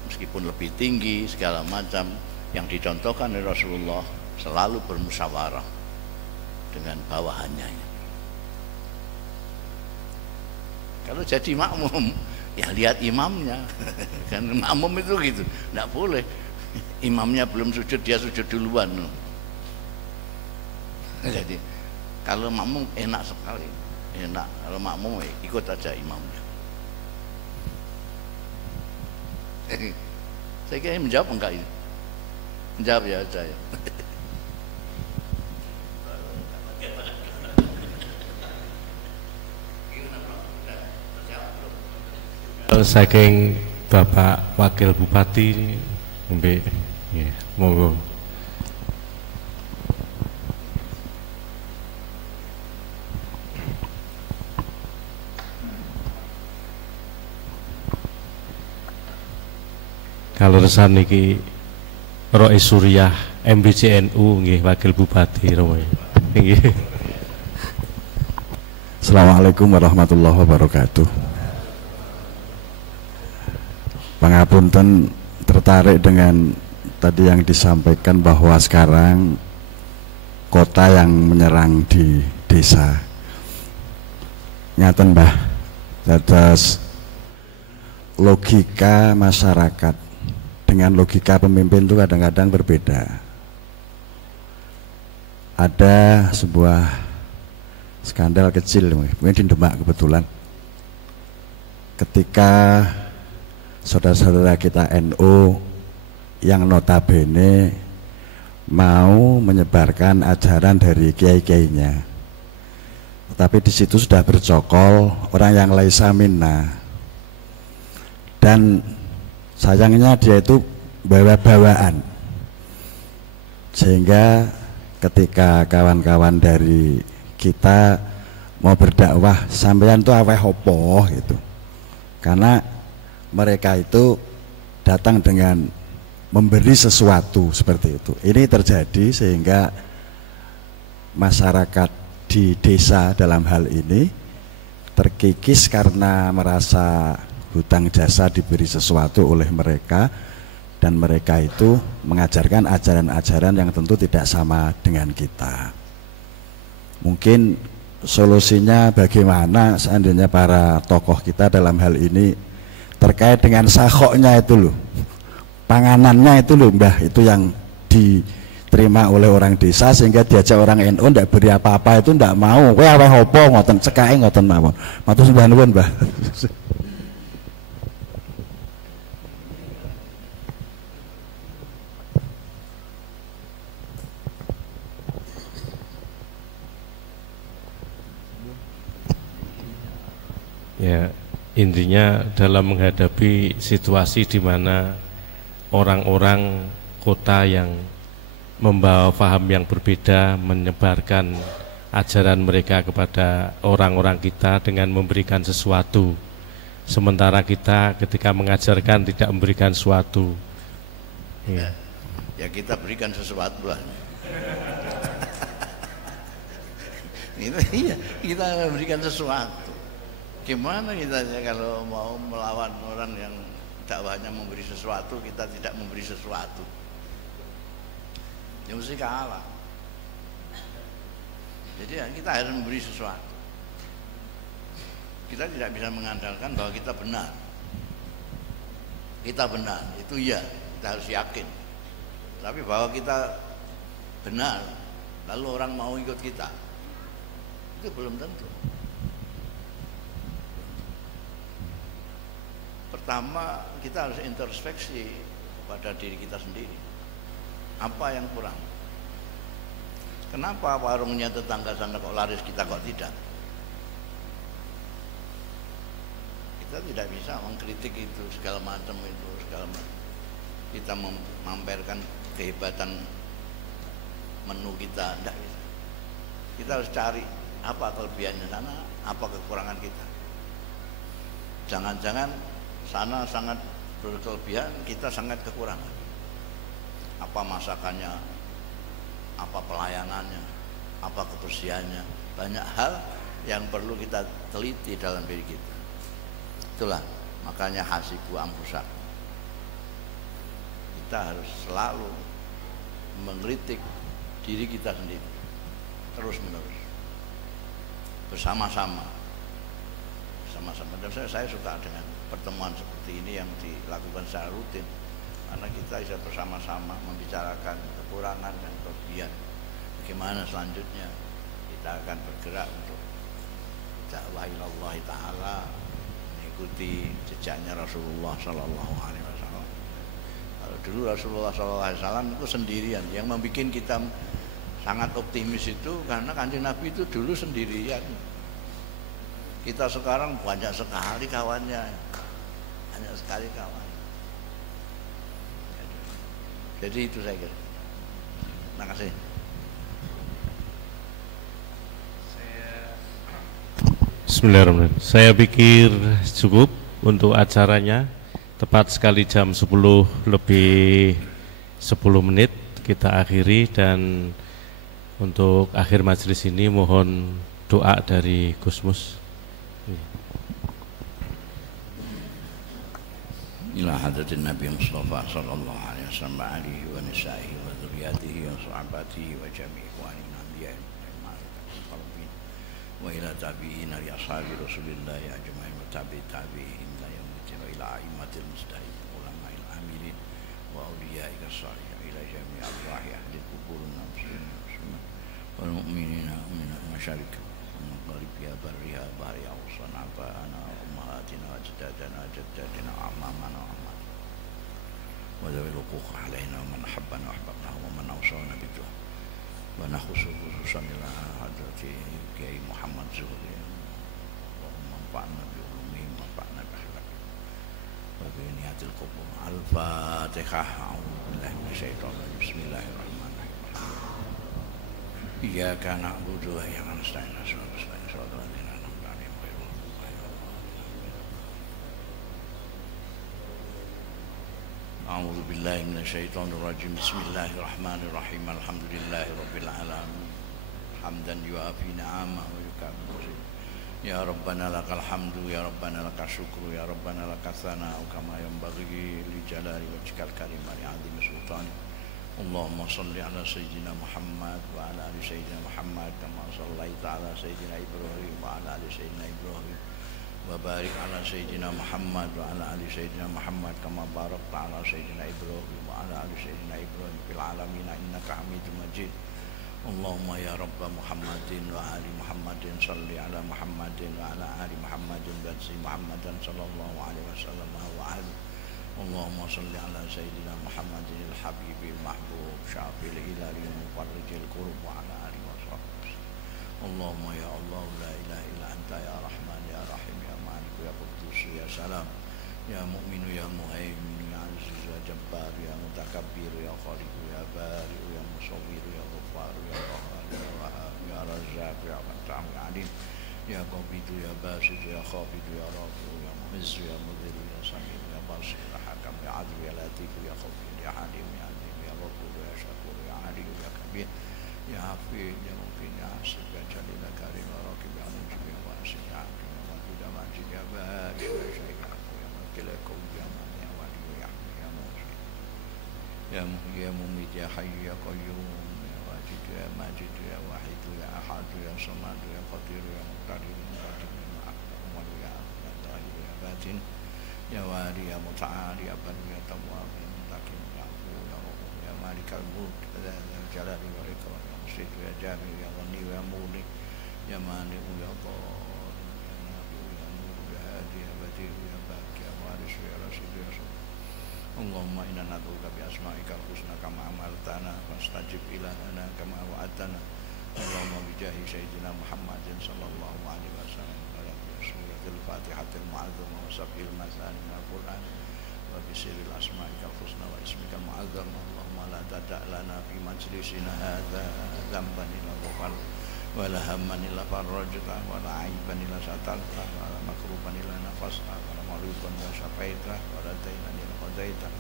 meskipun lebih tinggi segala macam yang dicontohkan oleh Rasulullah, selalu bermusyawarah dengan bawahannya. Kalau jadi makmum, ya lihat imamnya. Kan makmum itu gitu, tidak boleh. Imamnya belum sujud, dia sujud duluan. Jadi kalau makmum enak sekali, enak. Kalau makmum ikut aja imamnya. Saya kira menjawab enggak ini? Menjawab ya aja ya. Saking Bapak Wakil Bupati ya, monggo. Kalau resan niki Rois Suriah MBCNU nggih Wakil Bupati Romo. Nggih. Assalamualaikum warahmatullahi wabarakatuh. Pangapunten, tertarik dengan tadi yang disampaikan bahwa sekarang kota yang menyerang di desa. Ngaten Mbah, dados logika masyarakat dengan logika pemimpin itu kadang-kadang berbeda. Ada sebuah skandal kecil, mungkin di Demak kebetulan, ketika saudara-saudara kita NU yang notabene mau menyebarkan ajaran dari kiai-kiainya, tetapi di situ sudah bercokol orang yang laisa minna, dan sayangnya dia itu bawa-bawaan, sehingga ketika kawan-kawan dari kita mau berdakwah, sampean tuh aweh opo gitu, karena mereka itu datang dengan memberi sesuatu seperti itu. Ini terjadi sehingga masyarakat di desa dalam hal ini terkikis karena merasa hutang jasa diberi sesuatu oleh mereka, dan mereka itu mengajarkan ajaran-ajaran yang tentu tidak sama dengan kita. Mungkin solusinya bagaimana seandainya para tokoh kita dalam hal ini terkait dengan sakhoknya itu loh, panganannya itu loh Mbah, itu yang diterima oleh orang desa sehingga diajak orang NU ndak beri apa-apa, itu ndak mau. Kowe aweh opo ngoten cekae ngoten mawon. Matur sembah nuwun Mbah. Ya, intinya dalam menghadapi situasi di mana orang-orang kota yang membawa paham yang berbeda menyebarkan ajaran mereka kepada orang-orang kita dengan memberikan sesuatu, sementara kita ketika mengajarkan tidak memberikan sesuatu. Ya, ya kita berikan sesuatu lah. Iya, kita berikan sesuatu. Gimana kita kalau mau melawan orang yang dakwahnya memberi sesuatu, kita tidak memberi sesuatu, ya mesti kalah. Jadi ya, kita harus memberi sesuatu. Kita tidak bisa mengandalkan bahwa kita benar. Kita benar, itu ya, kita harus yakin. Tapi bahwa kita benar, lalu orang mau ikut kita, itu belum tentu. Pertama, kita harus introspeksi pada diri kita sendiri. Apa yang kurang? Kenapa warungnya tetangga sana kok laris, kita kok tidak? Kita tidak bisa mengkritik itu segala macam itu, segala macam. Kita memamerkan kehebatan menu kita, tidak bisa. Kita harus cari apa kelebihannya sana, apa kekurangan kita. Jangan-jangan sana sangat berkelebihan, kita sangat kekurangan. Apa masakannya, apa pelayanannya, apa kebersihannya, banyak hal yang perlu kita teliti dalam diri kita. Itulah makanya hasibu anfusakum. Kita harus selalu mengkritik diri kita sendiri. terus menerus bersama-sama. Dan saya suka dengan pertemuan seperti ini yang dilakukan secara rutin, karena kita bisa bersama-sama membicarakan kekurangan dan kelebihan. Bagaimana selanjutnya kita akan bergerak untuk dakwah ilallah Ta'ala, mengikuti jejaknya Rasulullah Sallallahu Alaihi Wasallam. Kalau dulu Rasulullah Sallallahu Alaihi Wasallam itu sendirian, yang membuat kita sangat optimis itu karena Kanjeng Nabi itu dulu sendirian. Kita sekarang banyak sekali kawannya, banyak sekali kawan. Jadi itu saya kira. Terima kasih. Bismillahirrahmanirrahim. Saya pikir cukup untuk acaranya. Tepat sekali jam 10 lebih 10 menit kita akhiri, dan untuk akhir majelis ini mohon doa dari Gusmus. إلى حضرة النبي المصطفى صلى الله عليه وسلم وآله ونسائه وذرياته وصحابته وجميع إخواننا الأنبياء والمرسلين وإلى تابعين لأصحاب رسول الله أجمعين وتابع تابعين إلى يوم الدين وإلى أئمة المجتهدين علماء العاملين وأوليائك الصالحين إلى جميع أرواح أهل القبور المسلمين والمؤمنين من المشارق ومغاربها برها بحرها وصنع آباءنا وأمهاتنا وأجدادنا وجداتنا وأعمامنا وأعمامنا وذوي الحقوق علينا ومن أحبنا وأحببنا ومن أوصانا بالدعاء ونخص خصوصا إلى حضرة كي محمد زهري اللهم انفعنا بعلومهم وانفعنا بأخلاقهم وبنيات القبور. الفاتحة. أعوذ بالله من الشيطان الرجيم. بسم الله الرحمن الرحيم. إياك نعبد وإياك نستعين اهدنا الصراط الذين أنعمت عليهم غير المغضوب عليهم ولا الضالين. أعوذ بالله من الشيطان الرجيم. بسم الله الرحمن الرحيم. الحمد لله رب العالمين حمدا يوافي نعمه ويكافئ مزيدا. يا ربنا لك الحمد، يا ربنا لك الشكر، يا ربنا لك الثناء كما ينبغي لجلال وجهك الكريم ولعظيم سلطانك. اللهم صل على سيدنا محمد وعلى آل سيدنا محمد كما صليت على سيدنا إبراهيم وعلى آل سيدنا إبراهيم، وبارك على سيدنا محمد وعلى آل سيدنا محمد كما باركت على سيدنا إبراهيم وعلى آل سيدنا إبراهيم في العالمين إنك حميد مجيد. اللهم يا رب محمد وآل محمد صل على محمد وعلى آل محمد وارض محمد صلى الله عليه وسلم وعلى. اللهم صل على سيدنا محمد الحبيب المحبوب شافي الهلال مفرج الكرب وعلى آله وصحبه. اللهم يا الله لا إله إلا أنت يا رحمن يا رحيم يا مالك يا قدوس يا سلام يا مؤمن يا مهيمن يا عزيز يا جبار يا متكبر يا خالق يا بارئ يا مصور يا غفار يا قهار يا وهاب يا رزاق يا فتاح يا عليم يا قبيض يا باسط يا خافض يا رافع يا معز يا مذل يا سميع يا بصير يا حكم يا عدل يا لطيف يا خبير يا حليم يا عظيم يا غفور يا شكور يا علي يا كبير يا حفيظ يا مبين يا حسيب يا جليل يا كريم يا راكب يا منجم يا واسع يا عبد يا مجيد يا ماجد يا بارئ يا شيخ يا مكل يا كون يا من يا ولي يا حمي يا موسى يا محيي يا مميت يا حي يا قيوم يا واجد يا ماجد يا واحد يا أحد يا صمد يا قدير يا مقتدر يا قادر يا أول يا ظاهر يا باطن يا والي يا متعال يا بر يا تواب يا منتقم يا عفو يا رؤوف يا مالك الملك ذا الجلال والإكرام يا مشرك يا جابر يا غني يا مغني يا مانع يا ضار يا نافع يا نور يا هادي يا بديع يا باقي يا وارث يا رشيد يا صبر. اللهم إنا ندعوك بأسمائك الحسنى كما أمرتنا فاستجب إلهنا كما وعدتنا. اللهم بجاه سيدنا محمد صلى الله عليه وسلم سورة الفاتحة المعظمة وسبح المثاني من القرآن وبسر الأسمائك الحسنى واسمك المعظم. اللهم لا تدع لنا في مجلسنا هذا ذنبا إلا غفرته ولا هما إلا فرجته ولا عيبا إلا سترته ولا مكروبا إلا نفسته ولا مريضا إلا شفيته ولا دينا إلا قضيته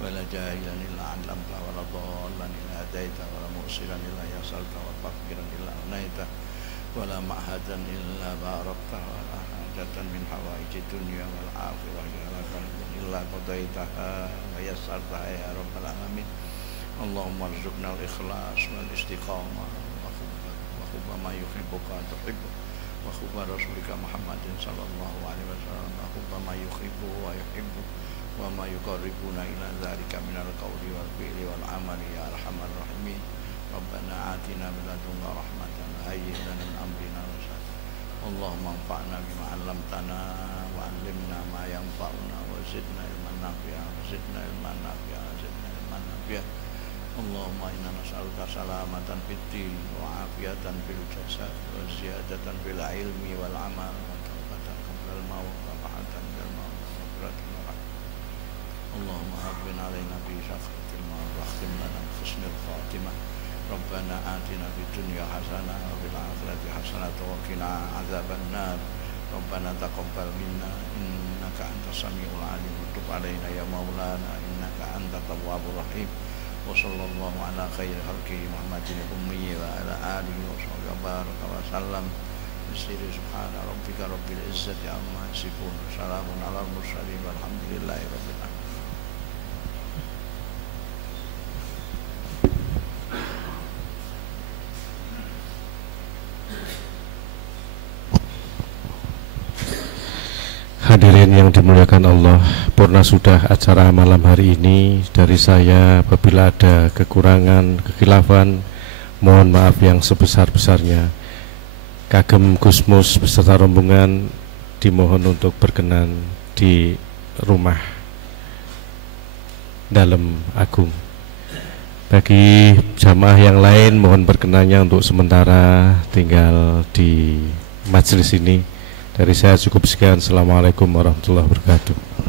ولا جاهلا إلا علمته ولا ضالا إلا هديته ولا مؤسرا إلا يسرته ولا فقيرا إلا أغنيته ولا معهدا إلا باركته ولا حاجة من حوائج الدنيا والآخرة إلا قضيتها ويسرتها يا رب العالمين. اللهم ارزقنا الإخلاص والاستقامة وحب wa ma yuhibbuka wa tuhibbu wa hubba rasulika Muhammadin sallallahu alaihi wasallam wa hubba ma yuhibbu wa yuhibbu wa ma yuqarribuna ila dzalika minal qawli wal fi'li wal amali ya arhamar rahimin. Rabbana atina min ladunka rahmatan wa hayyi lana min amrina rashada. Allahumma anfa'na bima 'allamtana wa 'allimna ma yanfa'una wa zidna ilman nafi'a wa zidna ilman nafi'a wa zidna ilman nafi'a. Allahumma inna nas'aluka salamatan fid din wa afiyatan fil jasad wa ziyadatan fil ilmi wal amal wa tawbatan qabla al maut wa rahatan minal maut wa maghfiratan wa rahmah. Allahumma hawwin 'alaina bi sakhratil maut wa khtim lana bi husnil khatimah. Rabbana atina fid dunya hasanah wa fil akhirati hasanah wa qina adzaban nar. Rabbana taqabbal minna innaka antas samiul alim wa tub 'alaina ya maulana innaka antat tawwabur rahim. Wa sallallahu ala khairi khalqihi Muhammadin ummi wa ala alihi wa sahbihi baraka wa sallam. Bismillah subhana rabbika rabbil izzati amma yasifun. Salamun alal mursalin walhamdulillahi rabbil alamin. Hadirin yang dimuliakan Allah, purna sudah acara malam hari ini. Dari saya, apabila ada kekurangan, kekhilafan, mohon maaf yang sebesar-besarnya. Kagem Gusmus beserta rombongan dimohon untuk berkenan di rumah dalam agung. Bagi jamaah yang lain mohon berkenannya untuk sementara tinggal di majelis ini. Dari saya cukup sekian. Assalamualaikum warahmatullahi wabarakatuh.